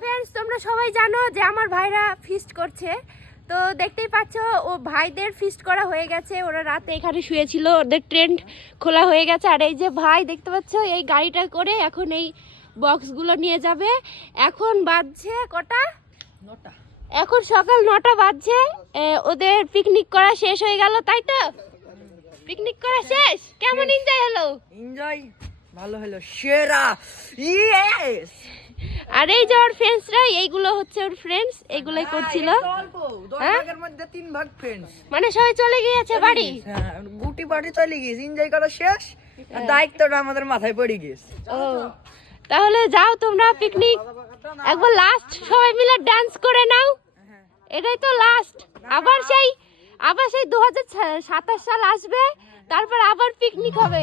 Friends, তোমরা সবাই জানো যে আমার ভাইরা ফিস্ট করছে। তো দেখতেই পাচ্ছ, ও ভাইদের ফিস্ট করা হয়ে গেছে। ওরা রাতে এখানে শুয়েছিল, ওদের ট্রেন্ড খোলা হয়ে গেছে। আর এই যে ভাই দেখতে পাচ্ছ, এই গাড়িটা করে এখন এই বক্সগুলো নিয়ে যাবে। এখন বাজছে কটা? 9টা। এখন সকাল 9টা বাজছে। ওদের পিকনিক করা শেষ হয়ে গেল, তাই তো? পিকনিক করা শেষ, কেমন এনজয় হলো? এনজয় ভালো হলো, সেরা। ইয়েস। আর এই যে ওর ফ্রেন্ডসরা, এইগুলো হচ্ছে ওর ফ্রেন্ডস, এইগুলাই করছিল। 10 ভাগের মধ্যে 3 ভাগ ফ্রেন্ডস। মানে সবাই চলে গিয়েছে বাড়ি। হ্যাঁ, গুটি বাড়ি চলে গিয়েছে, এনজয় করা শেষ। আর দায়িত্বটা আমাদের মাথায় পড়ে গিয়েছে। ও, তাহলে যাও তোমরা পিকনিক, একবার লাস্ট সবাই মিলে ডান্স করে নাও। এটাই তো লাস্ট। আবার সেই 2027 সাল আসবে, তারপর আবার পিকনিক হবে।